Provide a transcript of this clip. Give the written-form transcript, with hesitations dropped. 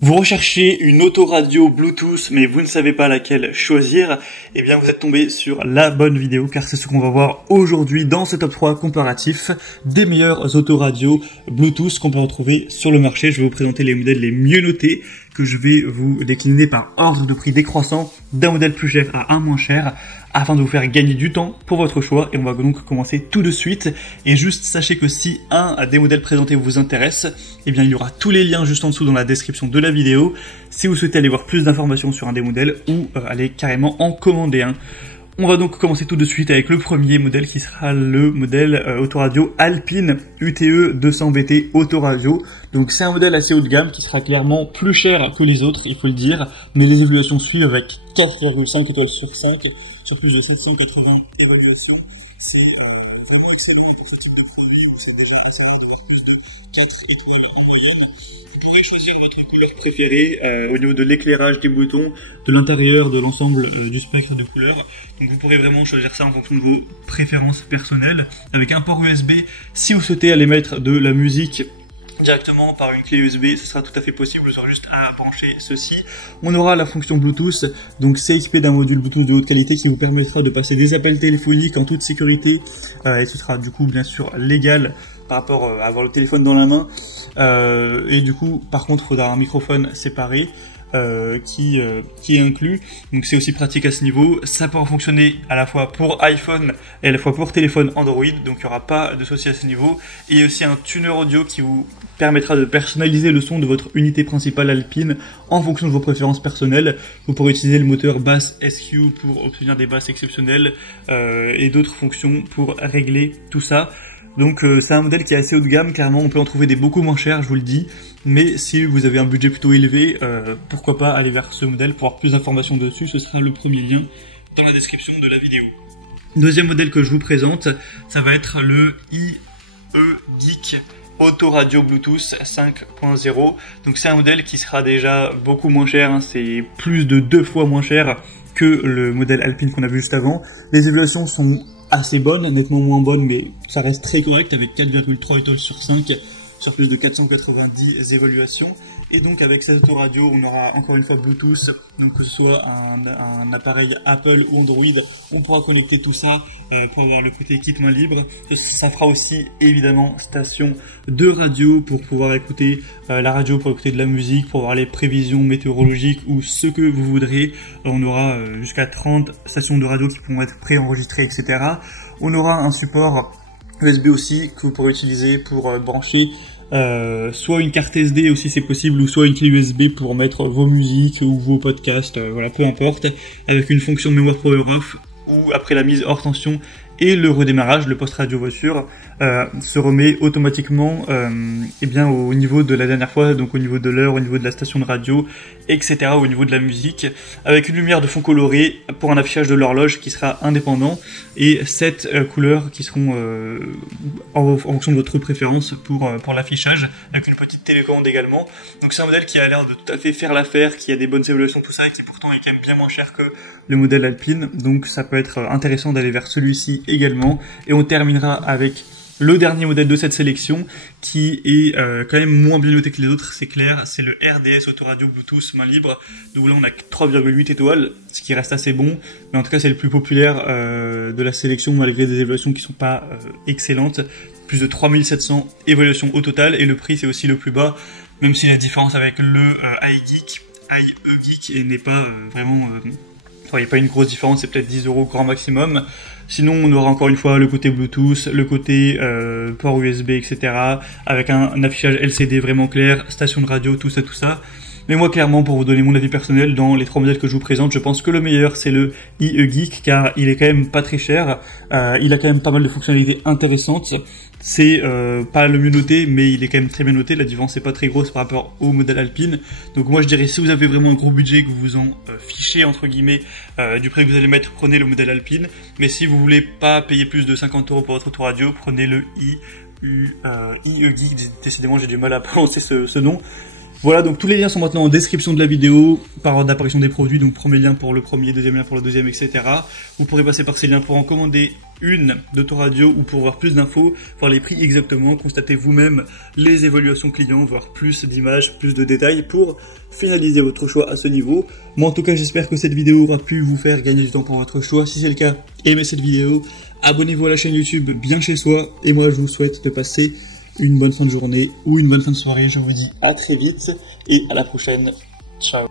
Vous recherchez une autoradio Bluetooth mais vous ne savez pas laquelle choisir, eh bien vous êtes tombé sur la bonne vidéo car c'est ce qu'on va voir aujourd'hui dans ce top 3 comparatif des meilleures autoradios Bluetooth qu'on peut retrouver sur le marché. Je vais vous présenter les modèles les mieux notés que je vais vous décliner par ordre de prix décroissant d'un modèle plus cher à un moins cher afin de vous faire gagner du temps pour votre choix. Et on va donc commencer tout de suite. Et juste sachez que si un des modèles présentés vous intéresse, eh bien il y aura tous les liens juste en dessous dans la description de la vidéo si vous souhaitez aller voir plus d'informations sur un des modèles ou aller carrément en commander un. On va donc commencer tout de suite avec le premier modèle qui sera le modèle autoradio Alpine UTE 200VT autoradio. Donc c'est un modèle assez haut de gamme qui sera clairement plus cher que les autres, il faut le dire, mais les évaluations suivent avec 4,5 étoiles sur 5 sur plus de 780 évaluations. C'est vraiment excellent pour ce type de produit où c'est déjà assez rare de voir plus de 4 étoiles en moyenne. Vous pourrez choisir votre couleur préférée au niveau de l'éclairage des boutons, de l'intérieur, de l'ensemble du spectre de couleurs. Donc vous pourrez vraiment choisir ça en fonction de vos préférences personnelles. Avec un port USB, si vous souhaitez aller mettre de la musique directement par une clé USB, ce sera tout à fait possible, vous aurez juste à brancher ceci. On aura la fonction Bluetooth, donc c'est équipé d'un module Bluetooth de haute qualité qui vous permettra de passer des appels téléphoniques en toute sécurité, et ce sera du coup bien sûr légal par rapport à avoir le téléphone dans la main, et du coup par contre il faudra un microphone séparé, qui est inclus, donc c'est aussi pratique à ce niveau. Ça pourra fonctionner à la fois pour iPhone et à la fois pour téléphone Android, donc il n'y aura pas de souci à ce niveau. Et il y a aussi un tuner audio qui vous permettra de personnaliser le son de votre unité principale Alpine en fonction de vos préférences personnelles. Vous pourrez utiliser le moteur Bass SQ pour obtenir des basses exceptionnelles, et d'autres fonctions pour régler tout ça. Donc c'est un modèle qui est assez haut de gamme, clairement on peut en trouver des beaucoup moins chers, je vous le dis, mais si vous avez un budget plutôt élevé, pourquoi pas aller vers ce modèle. Pour avoir plus d'informations dessus, ce sera le premier lien dans la description de la vidéo. Deuxième modèle que je vous présente, ça va être le iEGeek Autoradio Bluetooth 5.0. Donc c'est un modèle qui sera déjà beaucoup moins cher, hein, c'est plus de 2 fois moins cher que le modèle Alpine qu'on a vu juste avant. Les évaluations sont assez bonne, nettement moins bonne, mais ça reste très correct avec 4,3 étoiles sur 5 sur plus de 490 évaluations. Et donc avec cette autoradio, on aura encore une fois Bluetooth, donc que ce soit un appareil Apple ou Android, on pourra connecter tout ça pour avoir le côté kit main libre. Ça fera aussi évidemment station de radio pour pouvoir écouter la radio, pour écouter de la musique, pour avoir les prévisions météorologiques ou ce que vous voudrez. On aura jusqu'à 30 stations de radio qui pourront être préenregistrées, etc. On aura un support USB aussi que vous pourrez utiliser pour brancher soit une carte SD aussi c'est possible, ou soit une clé USB pour mettre vos musiques ou vos podcasts, voilà, peu importe, avec une fonction de mémoire power off, ou après la mise hors tension et le redémarrage, le post-radio voiture se remet automatiquement et bien au niveau de la dernière fois, donc au niveau de l'heure, au niveau de la station de radio, etc., au niveau de la musique, avec une lumière de fond colorée pour un affichage de l'horloge qui sera indépendant, et 7 couleurs qui seront en fonction de votre préférence pour l'affichage, avec une petite télécommande également. Donc c'est un modèle qui a l'air de tout à fait faire l'affaire, qui a des bonnes évaluations, tout ça, et qui pourtant est quand même bien moins cher que le modèle Alpine, donc ça peut être intéressant d'aller vers celui-ci également. Et on terminera avec le dernier modèle de cette sélection qui est quand même moins bien noté que les autres, c'est clair, c'est le RDS Autoradio Bluetooth main libre. Donc là on a 3,8 étoiles, ce qui reste assez bon, mais en tout cas c'est le plus populaire de la sélection malgré des évaluations qui sont pas excellentes. Plus de 3700 évaluations au total, et le prix c'est aussi le plus bas, même si la différence avec le iEGeek n'est pas vraiment... il n'y a pas une grosse différence, c'est peut-être 10 € grand maximum. Sinon, on aura encore une fois le côté Bluetooth, le côté port USB, etc. avec un affichage LCD vraiment clair, station de radio, tout ça. Mais moi, clairement, pour vous donner mon avis personnel, dans les 3 modèles que je vous présente, je pense que le meilleur, c'est le iEGeek, car il est quand même pas très cher. Il a quand même pas mal de fonctionnalités intéressantes. C'est pas le mieux noté, mais il est quand même très bien noté. La différence n'est pas très grosse par rapport au modèle Alpine. Donc moi, je dirais, si vous avez vraiment un gros budget, que vous vous en fichez, entre guillemets, du prix que vous allez mettre, prenez le modèle Alpine. Mais si vous voulez pas payer plus de 50 € pour votre autoradio, prenez le iEGeek. Décidément, j'ai du mal à prononcer ce nom. Voilà, donc tous les liens sont maintenant en description de la vidéo, par ordre d'apparition des produits, donc premier lien pour le premier, deuxième lien pour le deuxième, etc. Vous pourrez passer par ces liens pour en commander une d'Autoradio ou pour voir plus d'infos, voir les prix exactement, constater vous-même les évaluations clients, voir plus d'images, plus de détails pour finaliser votre choix à ce niveau. Moi en tout cas j'espère que cette vidéo aura pu vous faire gagner du temps pour votre choix. Si c'est le cas, aimez cette vidéo, abonnez-vous à la chaîne YouTube Bien Chez Soi et moi je vous souhaite de passer une bonne fin de journée ou une bonne fin de soirée. Je vous dis à très vite et à la prochaine. Ciao.